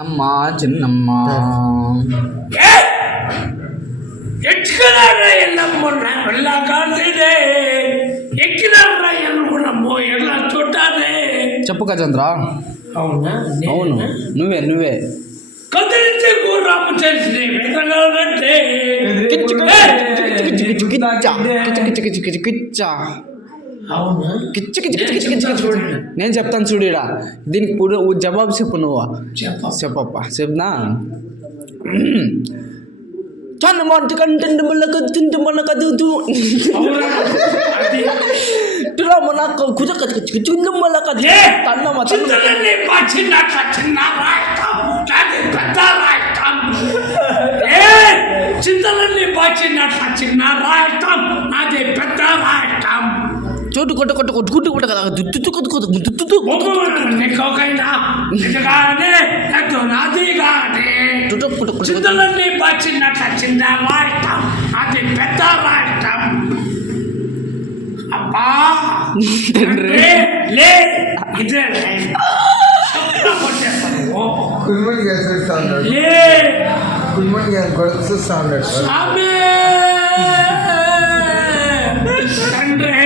అమ్మా చిన్నమ్మ ಎಲ್ಲ ಕಾಣ್ತಿದೆ ఎక్కినారా ఎన్నుకున్నామో ఎలా చూడాలి చెప్పు గజేంద్ర. అవునా అవును, నువ్వే కదిలించే రాము తెలిసి వెతగాలంటే అవునా నేను చెప్తాను చూడిరా, దీనికి ఇప్పుడు జవాబు చెప్పు. నువ్వు చెప్పప్ప చెప్నా. చన్నమాట కంటే మళ్ళీ తింటే మళ్ళీ కదుగుతూ మన కుజ చుందు మళ్ళీ కదు తన్నమ్మ చింతలన్నీ బాచినట్ల చిన్న రాయటం అదే పెద్ద రాయటం చోటు కొట్టు కదా చింతలన్నీ బాచినట్ల చిన్న రాయటం అది పెద్ద రాయటం. అబ్బా లే ఇదే కుల్మన్ గ్యాస్ కొడుకు తండ్రి